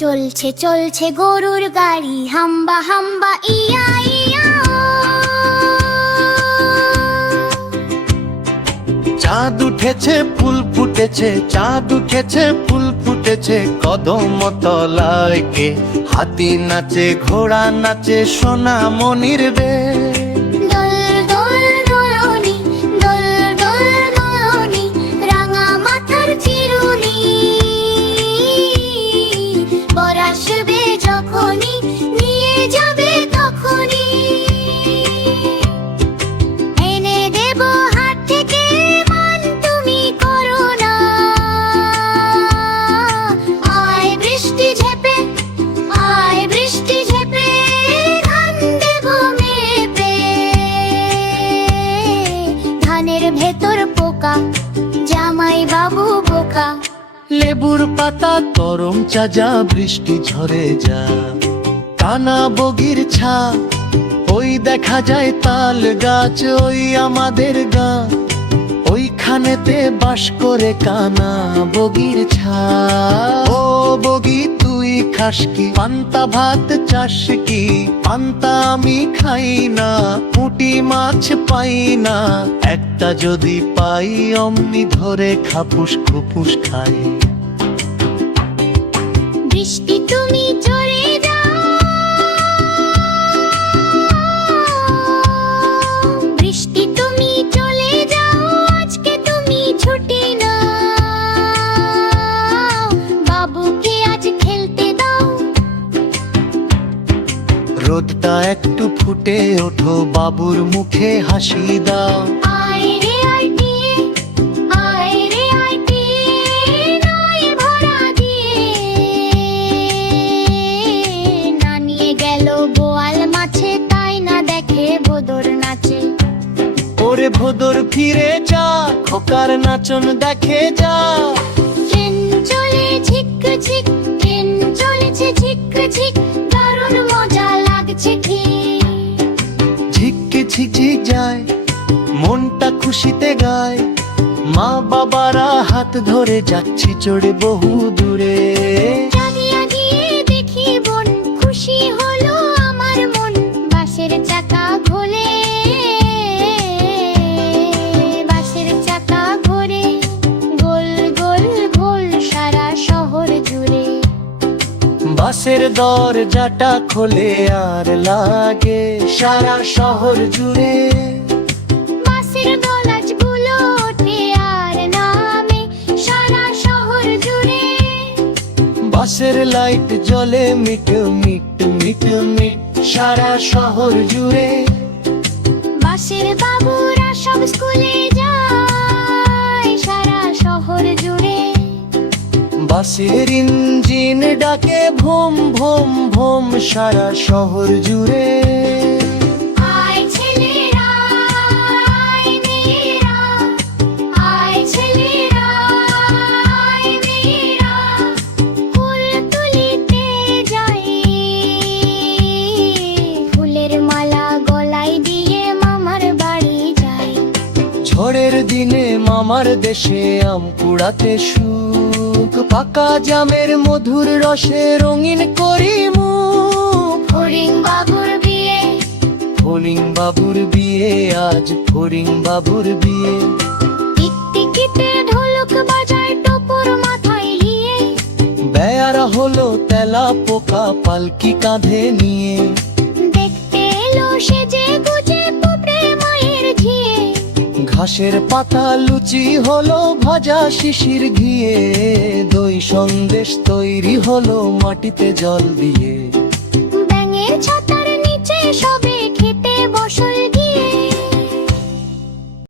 চলছে চলছে গরুর গাড়ি, হাম্বা হাম্বা ইয়া ইয়া। চাঁদ উঠেছে ফুল ফুটেছে, চাঁদ উঠেছে ফুল ফুটেছে, কদম তলায় কে হাতি নাচে ঘোড়া নাচে সোনা মনির বে। দোল দোল দোলনি, দোল দোল দোলনি, রাঙা মাথার চিরুনি। বর আসবে যখনই, নিয়ে যাবে তখনই। এনে দেব হাত থেকে মান, তুমি করো না। আয় বৃষ্টি ঝেপে, আয় বৃষ্টি ঝেপে, ধান দেব মেপে। ধানের ভেতর পোকা, জামাই বাবু বোকা। লেবুর পাতা তরম চাজা, বৃষ্টি ঝরে যা। কানা বগির ছা, ওই দেখা যায় তাল গাছ, ওই আমাদের গাঁ। ওইখানেতে বাস করে কানা বগির ছা। ও বগি তুই খাস কি, পান্তা ভাত চাস কি? পান্তা আমি খাই না, পুঁটি মাছ পাই না। একটা যদি পাই অমনি ধরে খাপুস খুপুস খাই। বৃষ্টি তুমি চলে যাও, বৃষ্টি তুমি চলে যাও, আজকে তুমি ছুটি নাও। বাবুকে আজ খেলতে দাও। রোদটা একটু ফুটে ওঠো, বাবুর মুখে হাসি দাও। আয় রে আয় টিয়ে, আয় রে আয় টিয়ে, নয় ভরা দিয়ে। না নিয়ে গেল বোয়াল মাছে, তাই না দেখে ভোদর নাচে। ওরে ভোদর ফিরে যা, খোকার নাচন দেখে যা। ট্রেন চলে ঝিক ঝিক, ট্রেন চলেছে ঝিক ঝিক, দারুণ মজা লাগছে কি। ঝিককে ঝিকঝিক যায়, মনটা খুশিতে গায়। মা বাবারা হাত ধরে যাচ্ছি চড়ে বহু দূরে। জাগিয়া গিয়ে দেখি বোন, খুশি হলো আমার মন। বাসের চাকা ঘোলে, বাসের চাকা ঘোরে, গোল গোল গোল সারা শহর জুড়ে। বাসের দরজাটা খোলে আর লাগে সারা শহর জুড়ে। বাসের দোলাজগুলো ওঠে আর নামে সারা শহর জুড়ে। বাসের লাইট জ্বলে মিট মিট মিট মিট সারা শহর জুড়ে। বাসের বাবুরা সব স্কুলে যায় সারা শহর জুড়ে। বাসের ইঞ্জিন ডাকে ভোম ভোম ভোম সারা শহর জুড়ে। আয় ছেলেরা, আয় মেয়েরা, আয় ছেলেরা, আয় মেয়েরা, ফুল তুলিতে যাই। ফুলের মালা গলায় দিয়ে মামার বাড়ি যাই। ঝড়ের দিনে মামার দেশে আম কুড়াতে সুখ, পাকা জামের মধুর রসে রঙিন করি মুখ। ফড়িং বাবুর বিয়ে, ফড়িং বাবুর বিয়ে, আজ ফড়িং বাবুর বিয়ে। টিকটিকিতে ঢোলক বাজায় টোপর মাথায় নিয়ে। বেয়ারা হলো তেলা পোকা পালকি কাঁধে নিয়ে। দেখতে এলো সেজে গুজে পুপড়ে মায়ের ঝিয়ে। ঘাসের পাতা লুচি হলো ভাজা শিশির ঘিয়ে। দই সন্দেশ তৈরি হলো মাটিতে জল দিয়ে।